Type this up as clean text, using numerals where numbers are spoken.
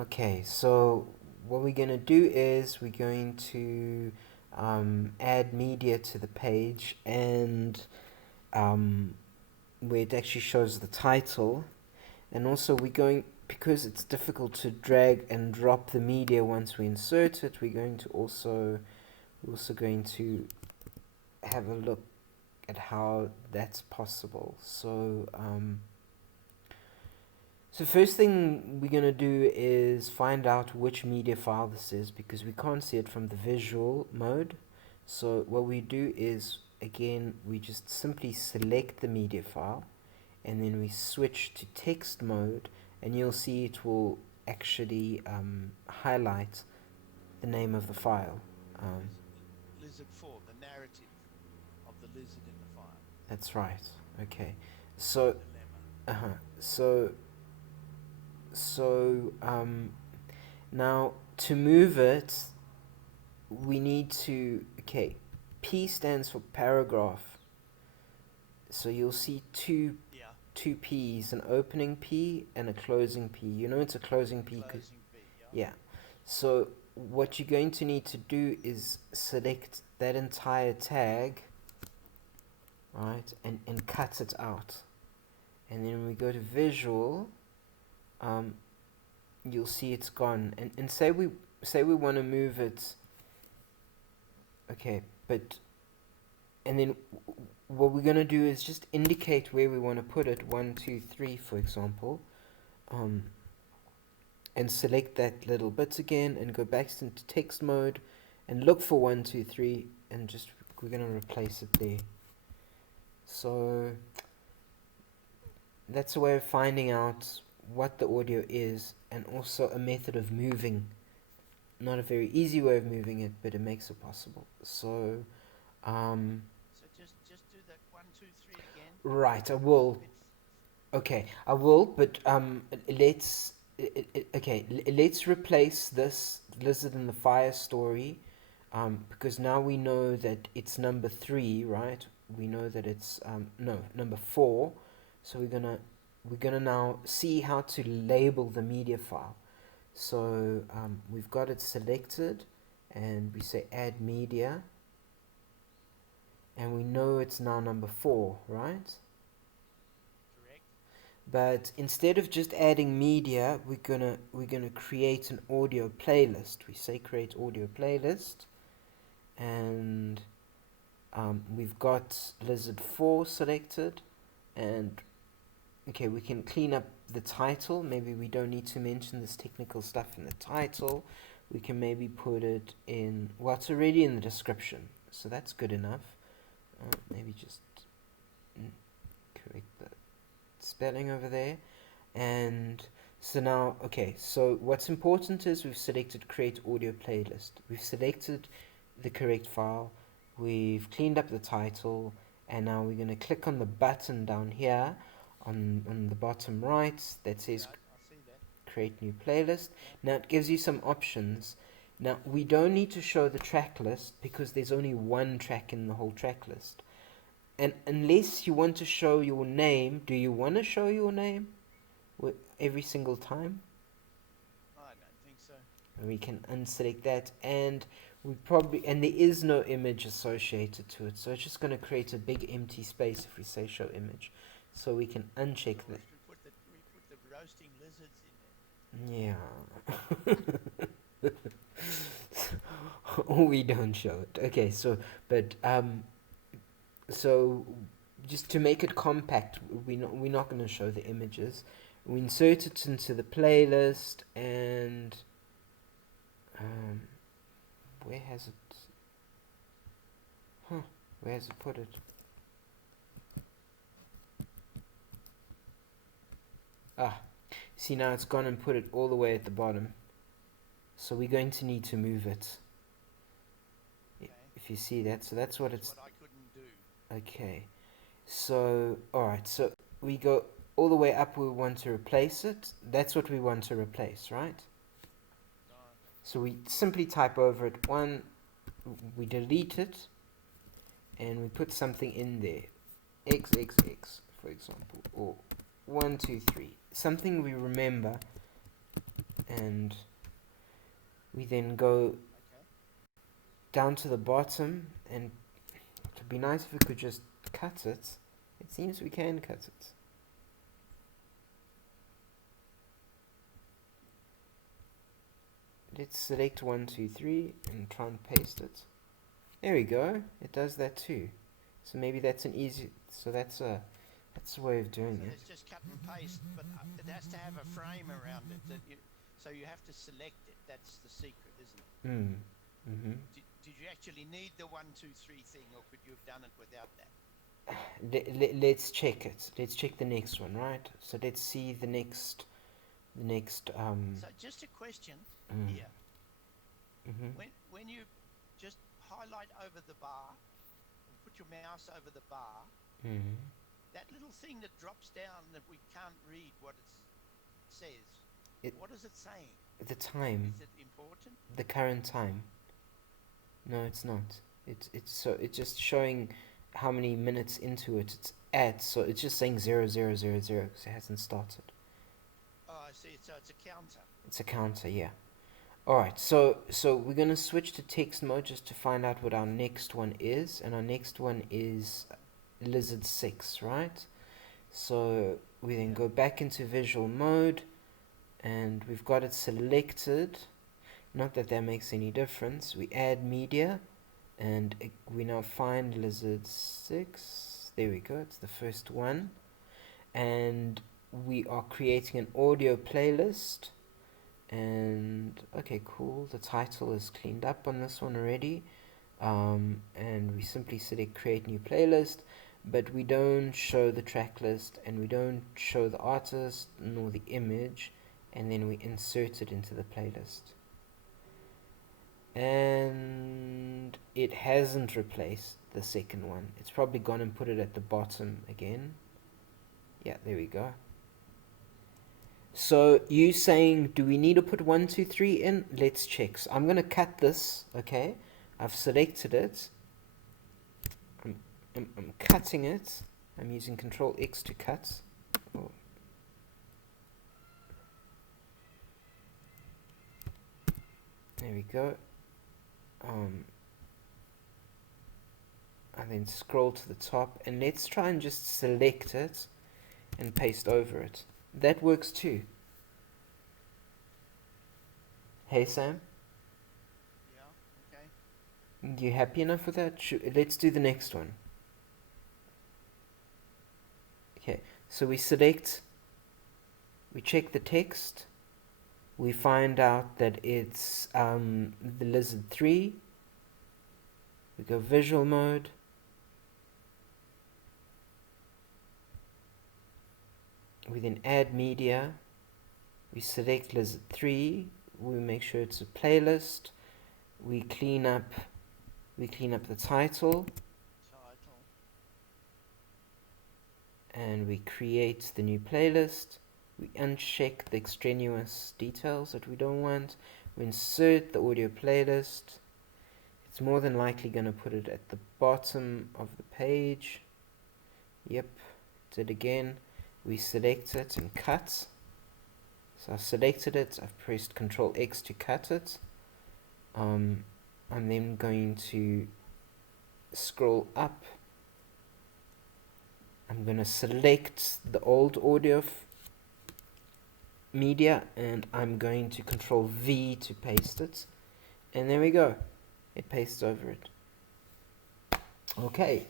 Okay, so what we're going to do is we're going to add media to the page, and where it actually shows the title. And also we're going, because it's difficult to drag and drop the media once we insert it, we're also going to have a look at how that's possible. So first thing we're going to do is find out which media file this is, because we can't see it from the visual mode. So what we do is, again, we just simply select the media file, and then we switch to text mode, and you'll see it will actually highlight the name of the file. Lizard 4, the narrative of the lizard in the file. That's right. Okay. The So, dilemma. uh-huh. So now to move it, we need to, okay, P stands for paragraph. So you'll see two Yeah. P's, an opening P and a closing P. You know it's a closing P. Closing P. Yeah. Yeah. So what you're going to need to do is select that entire tag, right, and cut it out. And then when we go to visual, you'll see it's gone. And say we want to move it. Okay, but and then what we're gonna do is just indicate where we want to put it. 1, 2, 3, for example. And select that little bit again and go back into text mode and look for 1, 2, 3, and just we're going to replace it there. So that's a way of finding out what the audio is, and also a method of moving. Not a very easy way of moving it, but it makes it possible. So just do that 1, 2, 3 again. right, I will. Okay, I will, but let's okay, let's replace this lizard in the fire story, because now we know that it's number 3, right? We know that it's no, number 4. So we're gonna now see how to label the media file. So we've got it selected, and we say add media, and we know it's now number 4, right? Correct. But instead of just adding media, we're gonna create an audio playlist. We say create audio playlist, and we've got lizard 4 selected, and okay, we can clean up the title. Maybe we don't need to mention this technical stuff in the title. We can maybe put it in, well, it's already in the description, so that's good enough. Maybe just correct the spelling over there. And so now, okay, so what's important is we've selected create audio playlist. We've selected the correct file. We've cleaned up the title, and now we're going to click on the button down here on the bottom right that says Yeah, I see that. create new playlist. Yeah. Now it gives you some options. Now we don't need to show the track list because there's only one track in the whole track list. And unless you want to show your name, do you want to show your name every single time? I don't think so. We can unselect that, and there is no image associated to it, so it's just going to create a big empty space if we say show image. So we can uncheck Or that. we put the roasting lizards in there. Yeah. Or we don't show it. Okay, so but so just to make it compact, we're not going to show the images. We insert it into the playlist, and where has it? Where has it put it? See, now it's gone and put it all the way at the bottom. So we're going to need to move it. Okay. If you see that, so that's what it's. What I couldn't do. Okay. So, alright, so we go all the way up, we want to replace it. That's what we want to replace, right? So we simply type over it, we delete it, and we put something in there. XXX, for example, or 1, 2, 3. Something we remember and we then go Okay. down to the bottom, and it'd be nice if we could just cut it. It seems we can cut it. Let's select 1, 2, 3 and try and paste it. There we go. It does that too. So maybe that's an easy. So that's a way of doing So it. it's just cut and paste, but it has to have a frame around it. So you have to select it. That's the secret, isn't it? Mm-hmm. Did you actually need the 1, 2, 3 thing, or could you have done it without that? Let's check it. Let's check the next one, right? So let's see the next. So just a question Mm, here. mm-hmm. When you just highlight over the bar, or put your mouse over the bar, Mm-hmm. that little thing that drops down that we can't read what it says. What is it saying? The time, Is it important? the current time. No, it's not. It's just showing how many minutes into it's at. So it's just saying 0000 because it hasn't started. Oh, I see. So it's a counter. It's a counter, yeah. Alright, so we're gonna switch to text mode just to find out what our next one is, and our next one is Lizard 6, right? So we then Yeah. go back into visual mode, and we've got it selected. Not that that makes any difference. We add media, and we now find Lizard 6. There we go, it's the first one. And we are creating an audio playlist. And okay, cool, the title is cleaned up on this one already. And we simply select create new playlist, but we don't show the track list, and we don't show the artist nor the image, and then we insert it into the playlist. And it hasn't replaced the second one. It's probably gone and put it at the bottom again. Yeah, there we go. So you saying, do we need to put 1, 2, 3 in? Let's check. So I'm gonna cut this. Okay, I've selected it. I'm cutting it. I'm using Control X to cut. Oh. There we go. And then scroll to the top, and let's try and just select it and paste over it. That works too. Hey Sam, Yeah. Okay. you happy enough with that? Let's do the next one. Okay, so we select, we check the text, we find out that it's the Lizard 3, we go visual mode, we then add media, we select Lizard 3, we make sure it's a playlist, we clean up the title, Title. and we create the new playlist. We uncheck the extraneous details that we don't want. We insert the audio playlist. It's more than likely going to put it at the bottom of the page. Yep, did again. We select it and cut. So I've selected it, I've pressed Ctrl X to cut it. I'm then going to scroll up. I'm going to select the old audio media, and I'm going to Control V to paste it. And there we go. It pastes over it. Okay,